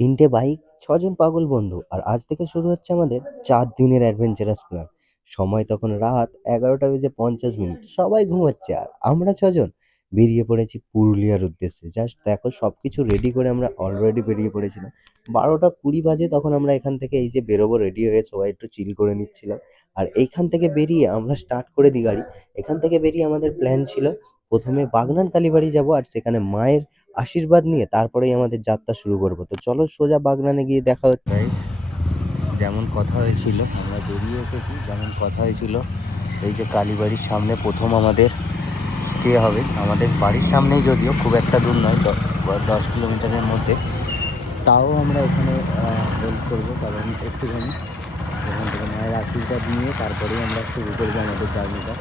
তিনটে বাইক, ৬ জন পাগল বন্ধু। আর আজ থেকে শুরু হচ্ছে আমাদের ৪ দিনের অ্যাডভেঞ্চারাস প্ল্যান। সময় তখন রাত ১১টা বেজে ৫০ মিনিট। সবাই ঘুমাচ্ছে আর আমরা ৬ জন বেরিয়ে পড়েছি পুরুলিয়ার উদ্দেশ্যে। জাস্ট দেখো সবকিছু রেডি করে আমরা অলরেডি বেরিয়ে পড়েছিলাম। ১২টা ২০ বাজে তখন আমরা এখান থেকে এই যে বেরোবো রেডি হয়ে সবাই একটু চিল করে নিচ্ছিলাম। আর এইখান থেকে বেরিয়ে আমরা স্টার্ট করে দিই গাড়ি। এখান থেকে বেরিয়ে আমাদের প্ল্যান ছিল প্রথমে বাগনান কালীবাড়ি যাবো আর সেখানে মায়ের আশীর্বাদ নিয়ে তারপরেই আমাদের যাত্রা শুরু করবো। তো চলো সোজা বাগনানে গিয়ে দেখা হচ্ছে। যেমন কথা হয়েছিল আমরা বেরিয়ে এসেছি, যেমন কথা হয়েছিল এই যে কালীবাড়ির সামনে প্রথম আমাদের স্টে হবে। আমাদের বাড়ির সামনেই, যদিও খুব একটা দূর নয়, 10 কিলোমিটারের মধ্যে। তাও আমরা এখানে হেল্প করবো, কারণ একটুখানি এখান থেকে মায়ের আশীর্বাদ নিয়ে তারপরেই আমরা শুরু করবো আমাদের জার্নিটা।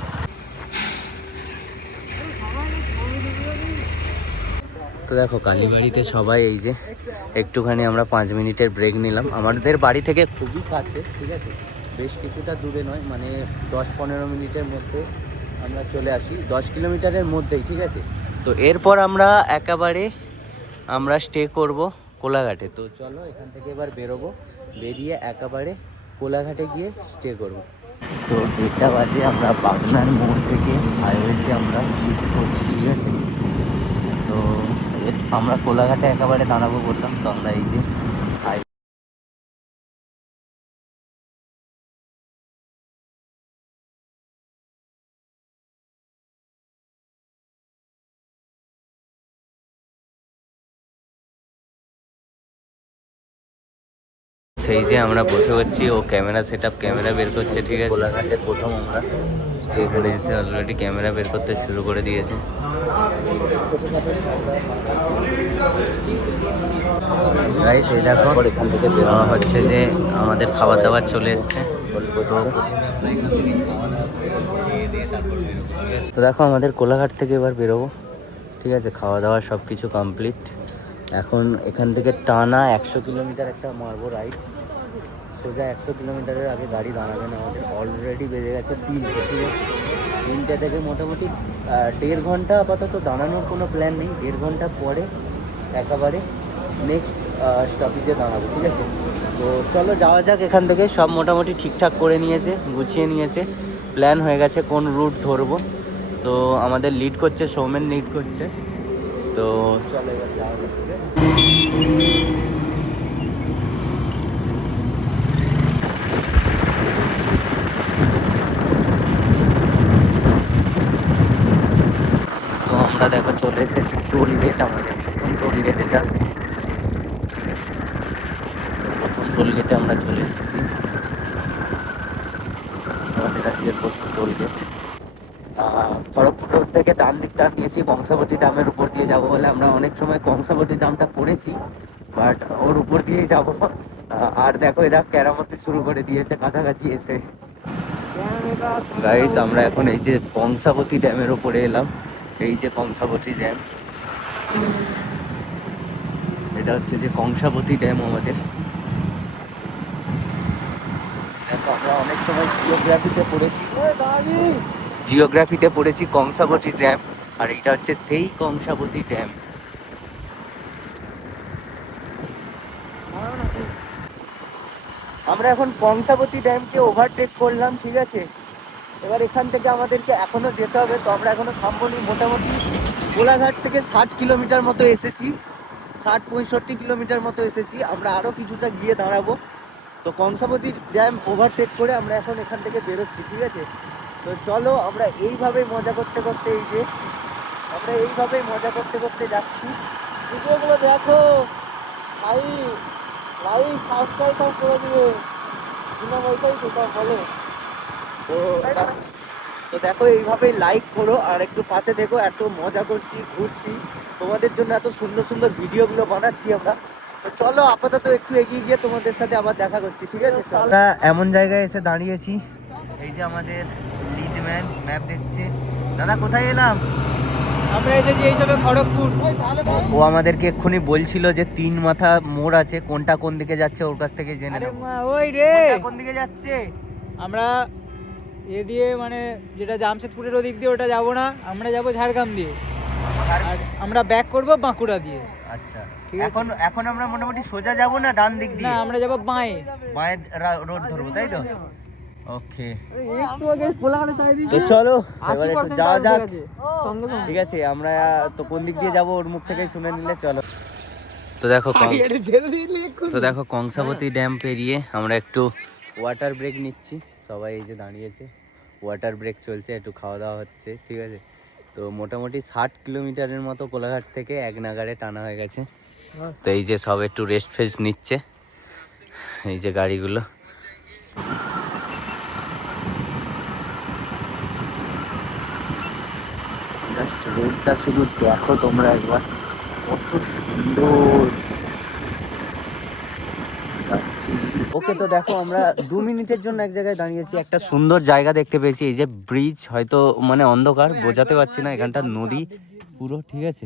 তো দেখো কালীবাড়িতে সবাই এই যে একটুখানি আমরা 5 মিনিটের ব্রেক নিলাম। আমাদের বাড়ি থেকে খুবই কাছে, ঠিক আছে, বেশ কিছুটা দূরে নয়, মানে 10-15 মিনিটের মধ্যে আমরা চলে আসি, 10 কিলোমিটারের মধ্যেই, ঠিক আছে। তো এরপর আমরা স্টে করব কোলাঘাটে। তো চলো এখান থেকে এবার বেরোবো, বেরিয়ে একেবারে কোলাঘাটে গিয়ে স্টে করব। তো 1টা বাজে আমরা বাগনান মোড় থেকে হাইওয়েতে আমরা শিফট করছি, ঠিক আছে। তো আমরা কোলাঘাটে একেবারে দাঁড়াবো বললাম, তো আমরা এই যে সেই যে আমরা বসে হচ্ছি, ও ক্যামেরা বের করছে, ঠিক আছে। কোলাঘাটে প্রথম আমরা স্টে করে এসে অলরেডি ক্যামেরা বের করতে শুরু করে দিয়েছে। গাইস এই দেখো এখান থেকে হচ্ছে যে আমাদের খাবার দাবার চলে এসছে। তো দেখো আমাদের কোলাঘাট থেকে এবার বেরোবো, ঠিক আছে। খাওয়া দাওয়া সব কিছু কমপ্লিট। এখন এখান থেকে টানা 100 কিলোমিটার একটা মারবো রাইড। সোজা 100 কিলোমিটারের আগে গাড়ি দাঁড়াবে না আমাদের। অলরেডি বেজে গেছে 3টে, ঠিক আছে। 3টে থেকে মোটামুটি 1.5 ঘন্টা আপাতত দাঁড়ানোর কোনো প্ল্যান নেই। 1.5 ঘন্টা পরে একেবারে নেক্সট স্টপেজে দাঁড়াবো, ঠিক আছে। তো চলো যাওয়া যাক। এখান থেকে সব মোটামুটি ঠিকঠাক করে নিয়েছে, গুছিয়ে নিয়েছে, প্ল্যান হয়ে গেছে কোন রুট ধরবো। তো আমাদের লিড করছে সৌমেন, লিড করছে। তো চলো এবার যাওয়া যাক, ঠিক আছে। তো আমরা দেখো চলে এসেছি টোল গেট, আমাদের প্রথম টোল গেট এটা। প্রথম টোল গেটে আমরা চলে এসেছি, আমাদের আজকের প্রথম টোল গেট। খড়গপুর রোড থেকে ডান দিকটা নিয়েছি, কংসাবতী ডামের উপর দিয়ে যাব বলে। আমরা অনেক সময় কংসাবতী ডামটা পড়েছি, বাট ওর উপর দিয়েই যাব। আর দেখো এরা কেরামতি শুরু করে দিয়েছে কাছাকাছি এসে। গাইস আমরা এখন এই যে কংসাবতী ড্যামের উপরে এলাম। এই যে কংসাবতী ড্যাম, এটা হচ্ছে যে কংসাবতী ড্যাম আমাদের। দেখো আমরা অনেক সময় জিওগ্রাফিতে পড়েছি কংসাবতী ড্যাম, আর এটা হচ্ছে সেই কংসাবতী ড্যাম। আমরা এখন কংসাবতী ড্যামকে ওভারটেক করলাম, ঠিক আছে। এবার এখান থেকে আমাদেরকে এখনো যেতে হবে, তো আমরা এখনো থামবো নি। মোটামুটি কোলাঘাট থেকে 60 কিলোমিটার মতো এসেছি, 60-65 কিলোমিটার মতো এসেছি। আমরা আরও কিছুটা গিয়ে দাঁড়াবো। তো কংসাবতী ড্যাম ওভারটেক করে আমরা এখন এখান থেকে বেরোচ্ছি, ঠিক আছে। তো চলো আমরা এইভাবেই মজা করতে করতে যাচ্ছি। ভিডিওগুলো দেখো, লাইক সাবস্ক্রাইব করে দিবে, বিনা পয়সাই সেটা বলো। তো তো দেখো এইভাবেই লাইক করো আর একটু পাশে দেখো, এত মজা করছি, ঘুরছি, তোমাদের জন্য এত সুন্দর সুন্দর ভিডিওগুলো বানাচ্ছি আমরা। তো চলো আপাতত একটু এগিয়ে গিয়ে তোমাদের সাথে আবার দেখা করছি, ঠিক আছে। আমরা এমন জায়গায় এসে দাঁড়িয়েছি, এই যে আমাদের লিডম্যান ম্যাপ দেখছে। দাদা কোথায় এলাম? আমরা এসেছি এই সবে খড়গপুর। ও আমাদেরকে এক্ষুনি বলছিল যে 3 মাথা মোড় আছে, কোনটা কোন দিকে যাচ্ছে ওর কাছ থেকে জেনে নেব। ওই রে কোন দিকে যাচ্ছে? আমরা এ দিয়ে মানে যেটা জামশেদপুরের ওদিক দিয়ে ওটা যাবো না, আমরা যাবো ঝাড়গ্রাম দিয়ে। আর আমরা ব্যাক করব বাঁকুড়া দিয়ে। আচ্ছা, ঠিক আছে। এখন এখন আমরা মোটামুটি সোজা যাব না ডান দিক না, দিয়ে? আমরা যাব বাঁয়ে। বাঁয়ের রোড ধরবো, তাই তো? ওকে, একটু আগে কোলাঘাটে চাই দিই। তো চলো এবার একটু যাওয়া যাক। সঙ্গে সঙ্গে। ঠিক আছে, আমরা তো কোন দিক দিয়ে যাব ওর মুখ থেকেই শুনে নিলে চলো। তো দেখো কংসাবতী ড্যাম পেরিয়ে আমরা একটু ওয়াটার ব্রেক নিচ্ছি। সবাই এই যে দাঁড়িয়েছে, ওয়াটার ব্রেক চলছে, একটু খাওয়া দাওয়া হচ্ছে। ঠিক আছে, তো মোটামুটি 60 কিলোমিটারের মতো কোলাঘাট থেকে এক নাগাড়ে টানা হয়ে গেছে। তো এই যে সব একটু রেস্ট ফেস্ট নিচ্ছে, এই যে গাড়িগুলো। জাস্ট রোডটা শুধু দেখো তোমরা একবার, কত সুন্দর। ওকে, তো দেখো আমরা 2 মিনিটের জন্য এক জায়গায় দাঁড়িয়েছি, একটা সুন্দর জায়গা দেখতে পেয়েছি। এই যে ব্রিজ, হয়তো মানে অন্ধকার বোঝাতে পারছি না, এখানটা নদী পুরো। ঠিক আছে,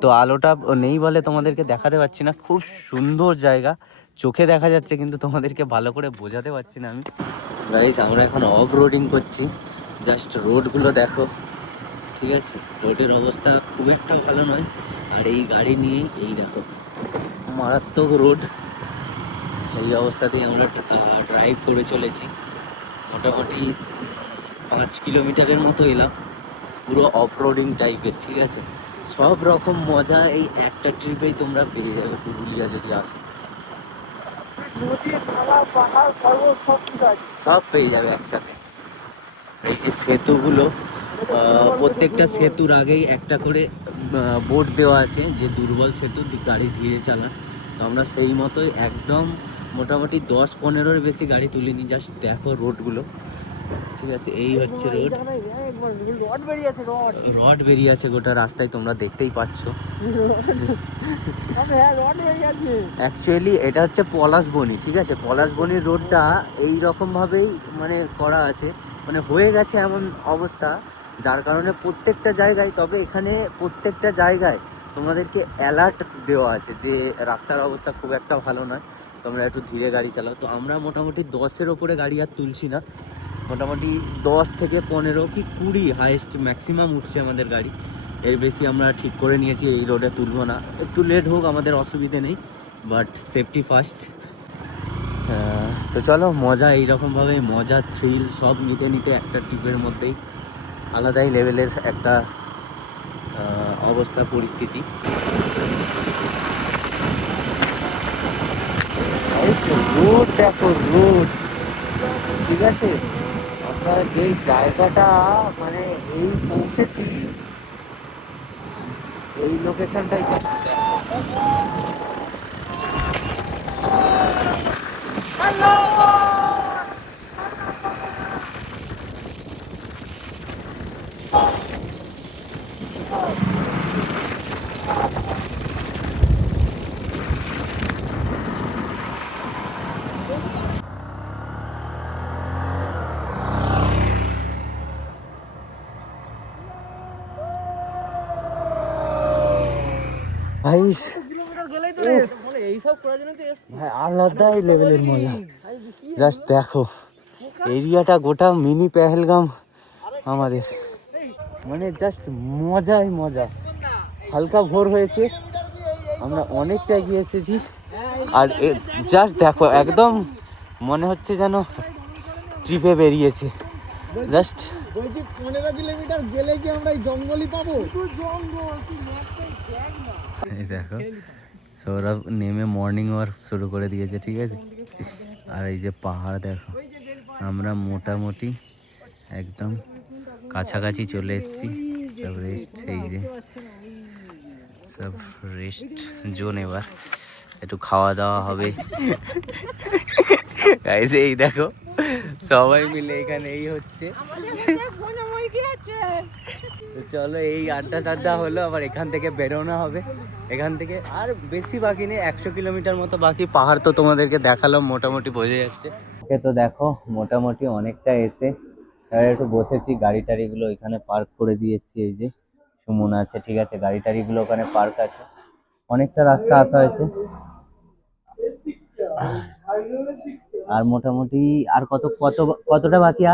তো আলোটা নেই বলে তোমাদেরকে দেখাতে পারছি না। খুব সুন্দর জায়গা, চোখে দেখা যাচ্ছে কিন্তু তোমাদেরকে ভালো করে বোঝাতে পারছি না আমি। গাইস, আমরা এখন অফ রোডিং করছি। জাস্ট রোডগুলো দেখো। ঠিক আছে, রোডের অবস্থা খুব একটা ভালো নয়। আর এই গাড়ি নিয়েই এই দেখো মারাত্মক রোড, এই অবস্থাতেই আমরা ড্রাইভ করে চলেছি। মোটামুটি 5 কিলোমিটারের মতো এলাম, পুরো অফ রোডিং টাইপের। ঠিক আছে, সব রকম মজা এই একটা ট্রিপেই তোমরা পেয়ে যাবে পুরুলিয়া যদি আসো। সব পেয়ে যাবে একসাথে। এই যে সেতুগুলো, প্রত্যেকটা সেতুর আগেই একটা করে বোর্ড দেওয়া আছে যে দুর্বল সেতু, গাড়ি ধীরে চালান। তো আমরা সেই মতোই একদম মোটামুটি 10-15-এর বেশি গাড়ি তুলিনি। জাস্ট দেখো রোডগুলো। ঠিক আছে, এই হচ্ছে রোড। রড বেরিয়ে আছে গোটা রাস্তায়, তোমরা দেখতেই পাচ্ছ। অ্যাকচুয়ালি এটা হচ্ছে পলাশবনি। ঠিক আছে, পলাশবনির রোডটা এই রকমভাবেই মানে করা আছে, মানে হয়ে গেছে এমন অবস্থা, যার কারণে প্রত্যেকটা জায়গায়, তবে এখানে প্রত্যেকটা জায়গায় তোমাদেরকে অ্যালার্ট দেওয়া আছে যে রাস্তার অবস্থা খুব একটা ভালো নয়, তোমরা একটু ধীরে গাড়ি চালাও। তো আমরা মোটামুটি 10-এর ওপরে গাড়ি আর তুলছি না, মোটামুটি 10 থেকে 15 কি 20 হাইয়েস্ট ম্যাক্সিমাম উঠছে আমাদের গাড়ি। এর বেশি আমরা ঠিক করে নিয়েছি এই রোডে তুলবো না। একটু লেট হোক আমাদের অসুবিধে নেই, বাট সেফটি ফার্স্ট। তো চলো, মজা এইরকমভাবে, মজা থ্রিল সব নিতে নিতে একটা ট্রিপের মধ্যেই আলাদাই লেভেলের একটা অবস্থা পরিস্থিতি। রোড দেখো, রোড। ঠিক আছে, আমরা যেই জায়গাটা মানে এই পৌঁছেছি, এই লোকেশনটাই জাস্ট দেখো। ভাই, ভাই আলাদাই লেভেলের মজা। জাস্ট দেখো এরিয়াটা, গোটা মিনি পেহেলগাম আমাদের, মানে জাস্ট মজাই মজা। হালকা ভোর হয়েছে, আমরা অনেকটা এগিয়ে এসেছি। আর জাস্ট দেখো, একদম মনে হচ্ছে যেন ট্রিপে বেরিয়েছে। জাস্ট 15 কিলোমিটার গেলে কি আমরা এই জঙ্গলই পাবো? এই দেখো সৌরভ নেমে মর্নিং ওয়াক শুরু করে দিয়েছে। ঠিক আছে, আর এই যে পাহাড় দেখো, আমরা মোটামুটি একদম কাছাকাছি চলে এসেছি। সব রেস্ট, এই যে সব রেস্ট জোন। এবার একটু খাওয়া দাওয়া হবে। গাইস, এই দেখো সবাই মিলে এখানে এই হচ্ছে। তো চলো, এই আড্ডা টাড্ডা হলো, আবার এখান থেকে বেরোনো হবে। এখান থেকে আর বেশি বাকি নেই, 100 কিলোমিটার মতো বাকি। পাহাড় তো তোমাদেরকে দেখালাম, মোটামুটি বোঝা যাচ্ছে। ওকে, তো দেখো মোটামুটি অনেকটা এসে এবার একটু বসেছি। গাড়ি টাড়িগুলো এখানে পার্ক করে দিয়ে এসেছি। এই যে সুমন আছে, ঠিক আছে, গাড়ি টাড়িগুলো ওখানে পার্ক আছে। অনেকটা রাস্তা আসা হয়েছে, আর মোটামুটি আর কতটা বাকি?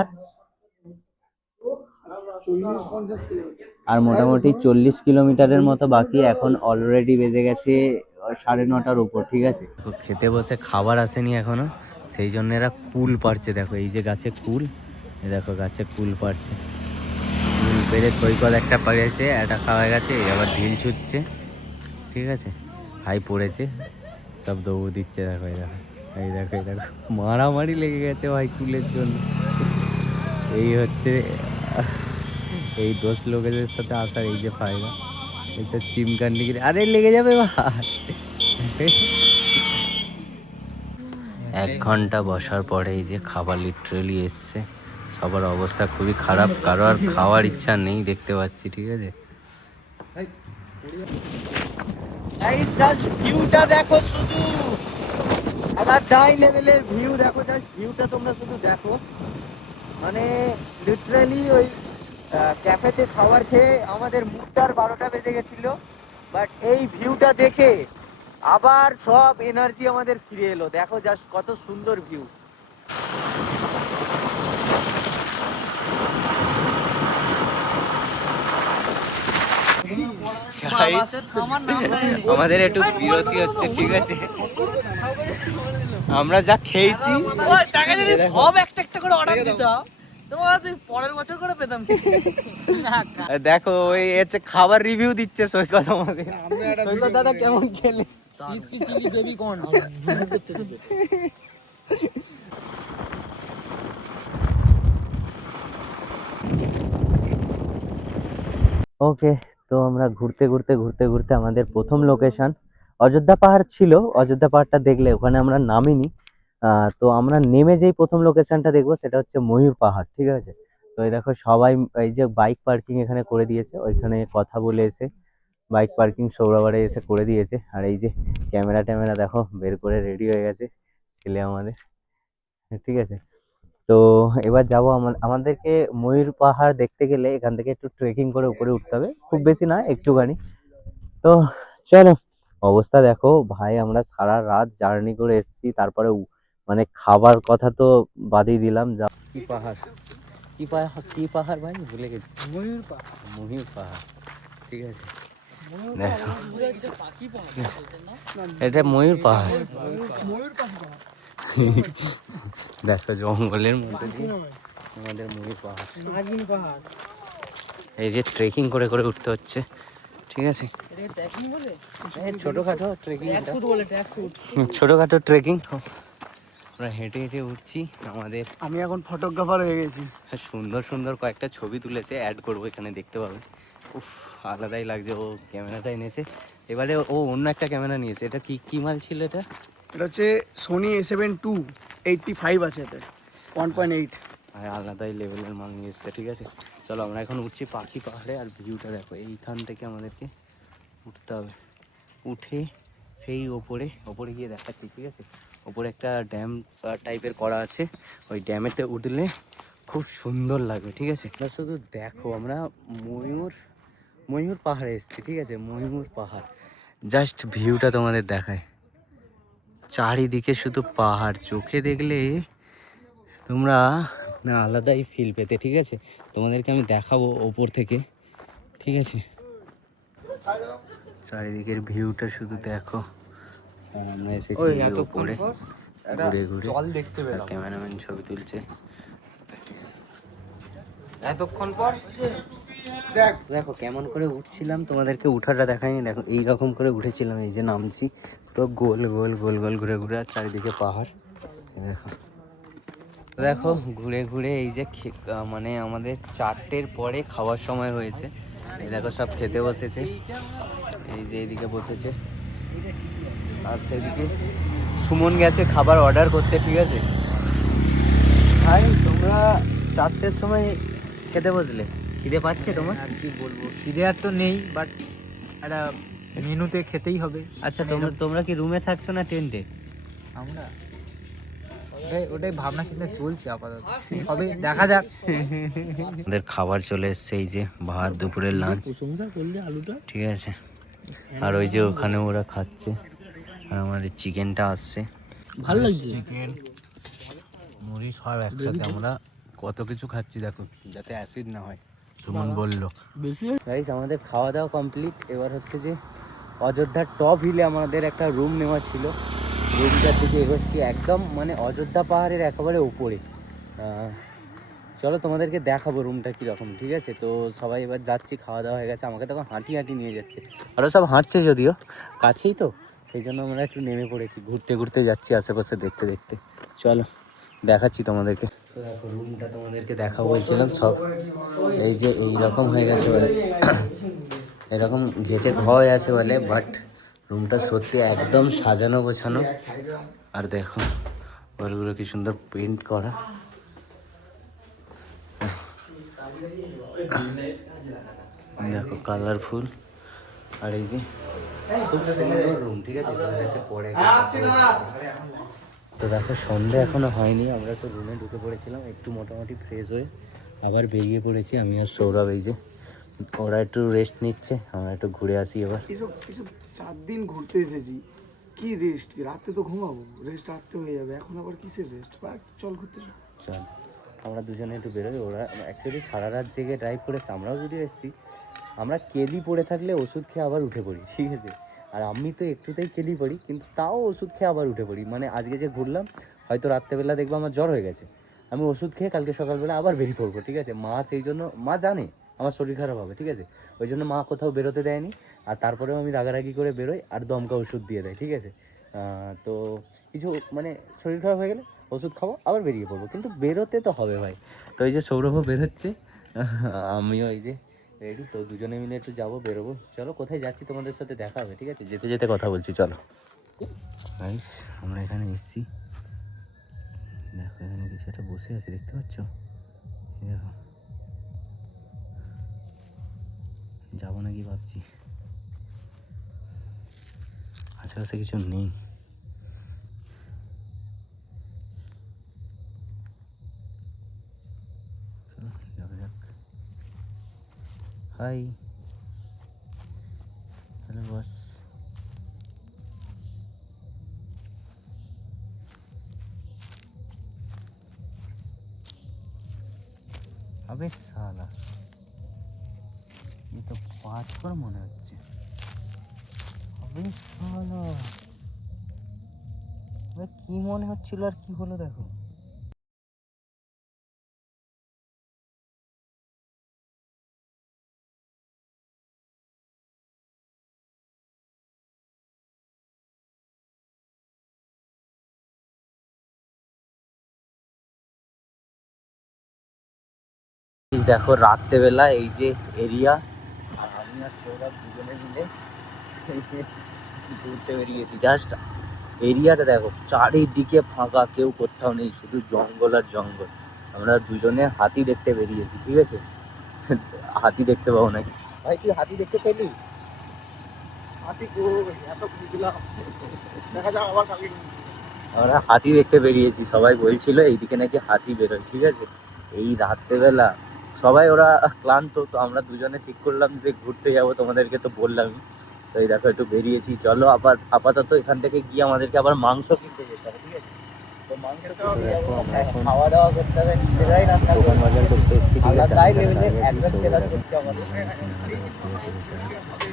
আর আর মোটামুটি 40 কিলোমিটারের মতো বাকি। এখন অলরেডি বেজে গেছে 9:30টার উপর, ঠিক আছে। তো খেতে বসে খাবার আসেনি এখনো, সেই জন্য এরা কুল পারছে। দেখো এই যে গাছে কুল, এই দেখো গাছে কুল পারছে। কুল পেরে সৈকত একটা পাড়িয়েছে, একটা খাওয়া গেছে, আবার ঢিল ছুটছে, ঠিক আছে। হাই পড়েছে, সব দৌড় দিচ্ছে। দেখো এই দেখো, এই দেখো, এই দেখো, মারামারি লেগে গেছে ভাই কুলের জন্য। এই হচ্ছে এই দোস্ত লোকেদের সাথে আসার এই যে ফায়দা। এটা চিমকান্ডিগিরি, আরে লেগে যাবে ভাই। 1 ঘন্টা বসার পরে এই যে খাবার লিটারেলি এসছে। সবার অবস্থা খুবই খারাপ, কারো আর খাওয়ার ইচ্ছা নেই দেখতে পাচ্ছি, ঠিক আছে। ভিউটা দেখো শুধু, আলাদাই লেভেলের ভিউ। দেখো জাস্ট ভিউটা তোমরা শুধু দেখো। মানে লিটারালি ওই ক্যাফেতে খাবার খেয়ে আমাদের মুডটার 12টা বেজে গেছিল, বাট এই ভিউটা দেখে আবার সব এনার্জি আমাদের ফিরে এলো। দেখো জাস্ট কত সুন্দর ভিউ। আমাদের একটু বিরতি হচ্ছে, ঠিক আছে। আমরা যা খেয়েছি সব একটা একটা করে অর্ডার দিতাম, তোমার পরের বছর করে পেতাম। দেখো ওই হচ্ছে খাবার রিভিউ দিচ্ছে সৈকত আমাদের। সৈকত দাদা কেমন খেলে? Chilli baby corn. ওকে, তো আমরা ঘুরতে ঘুরতে ঘুরতে ঘুরতে আমাদের প্রথম লোকেশন অযোধ্যা পাহাড় ছিল। অযোধ্যা পাহাড়টা দেখলে ওখানে আমরা নামিনি। তো আমরা নেমে যেই প্রথম লোকেশনটা দেখবো সেটা হচ্ছে ময়ূর পাহাড়, ঠিক আছে। তো এই দেখো সবাই এই যে বাইক পার্কিং এখানে করে দিয়েছে, ওইখানে কথা বলে এসে বাইক পার্কিং সৌরবারে এসে করে দিয়েছে। আর এই যে ক্যামেরা ট্যামেরা দেখো বের করে রেডি হয়ে গেছে ছেলে আমাদের, ঠিক আছে। তো এবার যাবো আমাদেরকে ময়ূর পাহাড় দেখতে গেলে এখান থেকে একটু ট্রেকিং করে উপরে উঠতে হবে, খুব বেশি না একটুখানি। তো চলো, অবস্থা দেখো ভাই, আমরা সারা রাত জার্নি করে এসেছি, তারপরে মানে খাবার কথা তো বাদই দিলাম। যা কি পাহাড়, কি পাহাড়, কি পাহাড় ভাই ভুলে গেছি। ময়ূর পাহাড়। ময়ূর পাহাড়, ঠিক আছে। ময়ূর দেখো পাখি এটা ময়ূর পাহাড়। ময়ূর পাহাড়। দেখো জঙ্গলের মধ্যে দিয়ে আমাদের ময়ূর পাহাড়। নাগিন পাহাড়। এই যে ট্রেকিং করে করে উঠতে হচ্ছে, ঠিক আছে। এটা ট্রেকিং বলে? ছোটখাটো ট্রেকিং, ট্র্যাকস্যুট বলে, ট্র্যাকস্যুট। ছোটখাটো ট্রেকিং। আমরা হেঁটে হেঁটে উঠছি আমাদের। আমি এখন ফটোগ্রাফার হয়ে গেছি। সুন্দর সুন্দর কয়েকটা ছবি তুলেছে, অ্যাড করবো এখানে, দেখতে পাবে। উফ, আলাদাই লাগছে। ও ক্যামেরাটা এনেছে, এবারে ও অন্য একটা ক্যামেরা নিয়েছে। এটা কি কি মাল ছিল এটা? এটা হচ্ছে সোনি A7 II 85 আছে এতে 1.8। আর আলাদাই লেভেলের মাল নিয়ে এসছে, ঠিক আছে। চলো আমরা এখন উঠছি পাখি পাহাড়ে। আর ভিউটা দেখো, এইখান থেকে আমাদেরকে উঠতে হবে। উঠে সেই ওপরে ওপরে গিয়ে দেখাচ্ছি, ঠিক আছে। ওপরে একটা ড্যাম টাইপের করা আছে, ওই ড্যামেতে উঠলে খুব সুন্দর লাগবে, ঠিক আছে। শুধু দেখো, আমরা ময়ূর পাহাড়ে এসেছি, ঠিক আছে। ময়ূর পাহাড়, জাস্ট ভিউটা তোমাদের দেখায়। চারিদিকে শুধু পাহাড়, চোখে দেখলে তোমরা না আলাদাই ফিল পেতে, ঠিক আছে। তোমাদেরকে আমি দেখাবো ওপর থেকে, ঠিক আছে। চারিদিকের ভিউটা শুধু দেখো। আমরা এসেছি ওপরে ঘুরে ঘুরে, আর ক্যামেরাম্যান ছবি তুলছে। এতক্ষণ পর দেখো কেমন করে উঠছিলাম, তোমাদেরকে উঠাটা দেখাইনি। দেখো এইরকম করে উঠেছিলাম, এই যে নামছি পুরো গোল গোল গোল গোল ঘুরে ঘুরে, আর চারিদিকে পাহাড়। দেখো দেখো ঘুরে ঘুরে এই যে মানে আমাদের 4টের পরে খাওয়ার সময় হয়েছে। এই দেখো সব খেতে বসেছে, এই যে এইদিকে বসেছে, আর সেদিকে সুমন গেছে খাবার অর্ডার করতে, ঠিক আছে। ভাই তোমরা 4টের সময় খেতে বসলে, খিদে পাচ্ছে তোমার? আর কি বলবো, খিদে আর তো নেই, বাট একটা মেনুতে খেতেই হবে। আচ্ছা তোমরা কি রুমে থাকছো না টেন্টে? আমরা ওটাই ভাবনা চিন্তা চলছে আপাতত, কি হবে দেখা যাক। আমাদের খাবার চলে এসছে, এই যে ভাত, দুপুরের লাঞ্চ, প্রশংসা করলে আলুটা ঠিক আছে। আর ওই যে ওখানে ওরা খাচ্ছে, আর আমাদের চিকেনটা আসছে। ভালো লাগছে। চিকেন, মুড়ি সব একসাথে। আমরা কত কিছু খাচ্ছি দেখো, যাতে অ্যাসিড না হয়। সুমন বললো। বেশি গাইস আমাদের খাওয়া দাওয়া কমপ্লিট। এবার হচ্ছে যে অযোধ্যার টপ হিলে আমাদের একটা রুম নেওয়া ছিল। রুমটার দিকে এগোচ্ছি, একদম মানে অযোধ্যা পাহাড়ের একেবারে উপরে। চলো তোমাদেরকে দেখাবো রুমটা কীরকম, ঠিক আছে? তো সবাই এবার যাচ্ছি, খাওয়া দাওয়া হয়ে গেছে, আমাকে তখন হাঁটি হাঁটি নিয়ে যাচ্ছে, আরও সব হাঁটছে যদিও, কাছেই তো, সেই জন্য আমরা একটু নেমে পড়েছি, ঘুরতে ঘুরতে যাচ্ছি আশেপাশে দেখতে দেখতে। চলো দেখাচ্ছি তোমাদেরকে। তো দেখো রুমটা তোমাদেরকে দেখা বলছিলাম, সব এই যে এইরকম হয়ে গেছে বলে, এরকম ঘেটে হয়ে আছে বলে, বাট রুমটা সত্যি একদম সাজানো গোছানো। আর দেখো ওয়ালগুলো কি সুন্দর পেন্ট করা, দেখো কালারফুল। আর এই যে খুব সুন্দর রুম, ঠিক আছে? তোমাদেরকে পরে তো দেখো সন্ধে এখনো হয়নি, আমরা তো রুমে ঢুকে পড়েছিলাম, একটু মোটামুটি ফ্রেশ হয়ে আবার বেরিয়ে পড়েছি আমি আর সৌরভ। এই যে ওরা একটু রেস্ট নিচ্ছে, আমরা একটু ঘুরে আসি এবার। এসব এসব 4 দিন ঘুরতে এসেছি, কি রেস্ট? রাতে তো ঘুমাবো, রেস্ট রাতে হয়ে যাবে, এখন আবার কিসের রেস্ট? চল ঘুরতে চল। চল আমরা দুজনে একটু বেরোই। ওরা অ্যাকচুয়ালি সারা রাত জেগে ড্রাইভ করেছে, আমরাও যদি এসেছি, আমরা কেলি পড়ে থাকলে ওষুধ খেয়ে আবার উঠে পড়ি, ঠিক আছে? আর আমি তো একটুতেই কেলি পড়ি, কিন্তু তাও ওষুধ খেয়ে আবার উঠে পড়ি। মানে আজকে যে ঘুরলাম, হয়তো রাত্রেবেলা দেখবো আমার জ্বর হয়ে গেছে, আমি ওষুধ খেয়ে কালকে সকালবেলা আবার বেরিয়ে পড়বো, ঠিক আছে? মা সেই জন্য, মা জানে আমার শরীর খারাপ হবে, ঠিক আছে? ওই জন্য মা কোথাও বেরোতে দেয়নি। আর তারপরেও আমি রাগারাগি করে বেরোই আর দমকা ওষুধ দিয়ে দেয়, ঠিক আছে? তো কিছু মানে শরীর খারাপ হয়ে গেলে ওষুধ খাবো, আবার বেরিয়ে পড়বো, কিন্তু বেরোতে তো হবে ভাই। তো এই যে সৌরভও বেরোচ্ছে, আমিও এই যে রেডি। তো দুজনে মিলে একটু যাবো, বেরোবো। চলো কোথায় যাচ্ছি তোমাদের সাথে দেখা হবে, ঠিক আছে? যেতে যেতে কথা বলছি, চলো। গাইস আমরা এখানে এসেছি, দেখো এখানে কিছু একটা বসে আছে, দেখতে পাচ্ছ? দেখো যাবো নাকি ভাবছি, আশেপাশে কিছু নেই। চলো যাওয়া যাক। Hi, hello boss. আবে সালা, এ তো পাঁচবার মনে হচ্ছে। আবে সালা, কি মনে হচ্ছিল আর কি হলো দেখো। দেখো রাত্রেবেলা এই যে এরিয়া, আর আমি আর সৌরভ দুজনে মিলে ঘুরতে বেরিয়েছি। জাস্ট এরিয়াটা দেখো, চারিদিকে ফাঁকা, কেউ কোথাও নেই, শুধু জঙ্গল আর জঙ্গল। আমরা দুজনে হাতি দেখতে বেরিয়েছি, ঠিক আছে? হাতি দেখতে পাবো নাকি ভাই? তুই হাতি দেখতে পেলি? হাতি এত ঘুরলাম, দেখা যাক আবার কালকে। আমরা হাতি দেখতে বেরিয়েছি, সবাই বলছিল এইদিকে নাকি হাতি বেরোয়, ঠিক আছে? এই রাত্রেবেলা সবাই ওরা ক্লান্ত, তো আমরা দুজনে ঠিক করলাম যে ঘুরতে যাবো, তোমাদেরকে তো বললামই। তো এই দেখো একটু বেরিয়েছি, চলো আপাতত এখান থেকে গিয়ে আমাদেরকে আবার মাংস কিনতে যেতে হবে, ঠিক আছে? তো মাংস কিনতে যাবো, খাওয়া দাওয়া করতে হবে, নিজেরাই রান্না দোকান বাজার করতে এসেছি, ঠিক আছে?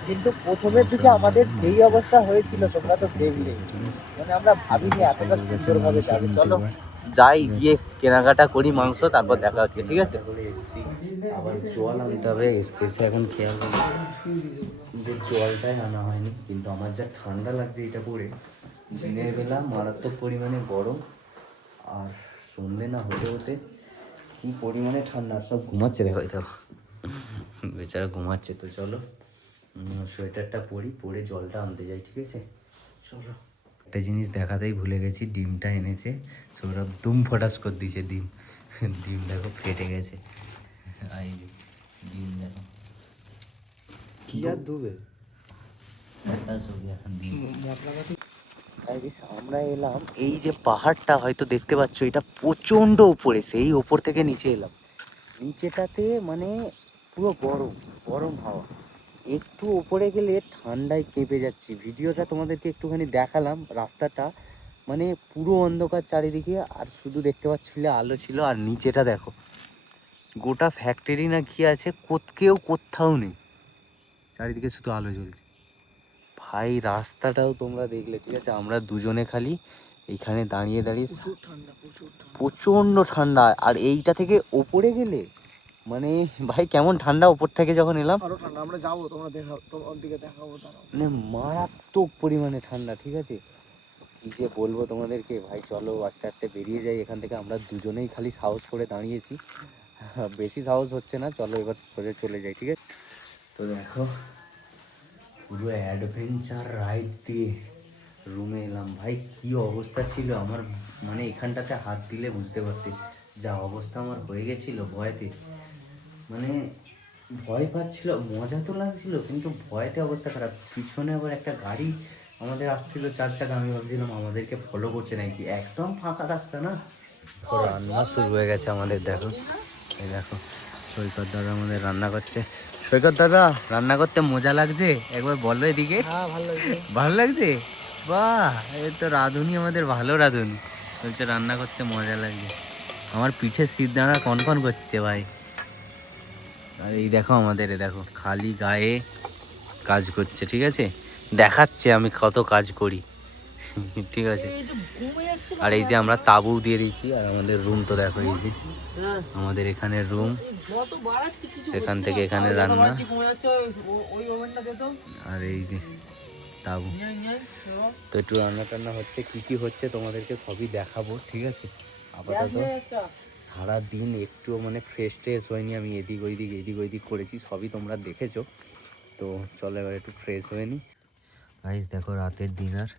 কিন্তু প্রথমের দিকে আমাদের যেই অবস্থা হয়েছিল তোমরা তো দেখলে, মানে আমরা ভাবিনি এতটা সুন্দর ভাবে যাবে। চলো যাই, গিয়ে কেনাকাটা করি মাংস, তারপর দেখা হচ্ছে, ঠিক আছে? এসছি, আবার জল আনতে হবে, এসে এখন খেয়াল করি যে জলটাই আনা হয়নি। কিন্তু আমার যা ঠান্ডা লাগছে এটা পরে, দিনের বেলা মারাত্মক পরিমাণে গরম, আর সন্ধে না হতে হতে কি পরিমাণে ঠান্ডা, সব ঘুমাচ্ছে, দেখো এই দেখো বেচারা ঘুমাচ্ছে। তো চলো সোয়েটারটা পরে জলটা আনতে যাই, ঠিক আছে? চলো। একটা জিনিস দেখাতেই ভুলে গেছি, ডিমটা এনেছে সৌরভ, দুম ফটাস করে দিয়েছে ডিম। ডিম দেখো ফেটে গেছে, এই ডিম দেখো কি আর ধুবে, ডিম মশলাপাতি। আমরা এলাম এই যে পাহাড়টা হয়তো দেখতে পাচ্ছ, এটা প্রচন্ড উপরে, সেই ওপর থেকে নিচে এলাম। নিচেটাতে মানে পুরো গরম গরম হাওয়া, একটু উপরে গেলে ঠান্ডায় কেঁপে যাচ্ছি। ভিডিওটা তোমাদেরকে একটুখানি দেখালাম, রাস্তাটা মানে পুরো অন্ধকার চারিদিকে, আর শুধু দেখতে পাচ্ছিলে আলো ছিল। আর নিচেটা দেখো, গোটা ফ্যাক্টরি না কি আছে, কেউ কোথাও নেই, চারিদিকে শুধু আলো জ্বলছে। ভাই রাস্তাটাও তোমরা দেখলে, ঠিক আছে, আমরা দুজনে খালি এইখানে দাঁড়িয়ে দাঁড়িয়ে, প্রচুর ঠান্ডা, প্রচুর ঠান্ডা। প্রচণ্ড ঠান্ডা। আর এইটা থেকে ওপরে গেলে মানে ভাই কেমন ঠান্ডা, ওপর থেকে যখন এলাম আরো ঠান্ডা। আমরা যাবো, তোমরা তোমার দিকে দেখাবো, দাঁড়াও। মানে মারাত্মক পরিমাণে ঠান্ডা, ঠিক আছে। কি যে বলবো তোমাদেরকে ভাই, চলো আস্তে আস্তে বেরিয়ে যাই এখান থেকে। আমরা দুজনেই খালি সাহস করে দাঁড়িয়েছি, বেশি সাহস হচ্ছে না, চলো এবার সোজা চলে যাই, ঠিক আছে। তো দেখো পুরো অ্যাডভেঞ্চার রাইড দিয়ে রুমে এলাম। ভাই কি অবস্থা ছিল আমার, মানে এখানটাতে হাত দিলে বুঝতে পারতে যা অবস্থা আমার হয়ে গেছিল ভয়েতে। মানে ভয় পাচ্ছিল, মজা তো লাগছিল, কিন্তু ভয়তে অবস্থা খারাপ। পিছনে আবার একটা গাড়ি আমাদের আসছিল 4 চাকা, আমি ভাবছিলাম আমাদেরকে ফলো করছে নাকি, একদম ফাঁকা রাস্তা না। তো রান্না শুরু হয়ে গেছে আমাদের, দেখো এই দেখো সৈকত দাদা আমাদের রান্না করছে। সৈকত দাদা রান্না করতে মজা লাগছে, একবার বলো এদিকে। হ্যাঁ ভালো লাগছে। ভালো লাগছে, বাহ, এই তো রাঁধুনি আমাদের, ভালো রাঁধুনি, বলছে রান্না করতে মজা লাগছে। আমার পিঠে শীত দাঁড়া কনকন করছে ভাই। আর এই দেখো আমাদের, এ দেখো খালি গায়ে কাজ করছে, ঠিক আছে, দেখাচ্ছে আমি কত কাজ করি, ঠিক আছে। আর এই যে আমরা তাবু দিয়ে দিয়েছি, আর আমাদের রুম তো দেখো, এই যে আমাদের এখানে রুম, সেখান থেকে এখানে রান্না, আর এই যে তাবু। তো একটু রান্না টান্না হচ্ছে, কি কি হচ্ছে তোমাদেরকে সবই দেখাবো, ঠিক আছে। আপাতত সারাদিন একটু মানে ফ্রেশ ট্রেশ হয়নি, আমি এদিক ওইদিক করেছি, সবই তোমরা দেখেছো। তো চলো এবার একটু ফ্রেশ হয়ে নি। গাইস দেখো রাতের ডিনার,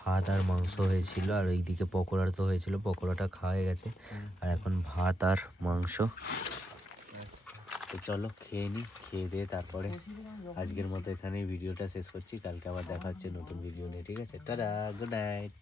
ভাত আর মাংস হয়েছিল, আর এইদিকে পকোড়া তো হয়েছিল, পকোড়াটা খাওয়া হয়ে গেছে, আর এখন ভাত আর মাংস। তো চলো খেয়ে নিই, খেয়ে দিয়ে তারপরে আজকের মতো এখানে ভিডিওটা শেষ করছি। কালকে আবার দেখা হচ্ছে নতুন ভিডিও নিয়ে, ঠিক আছে। Tata, good night.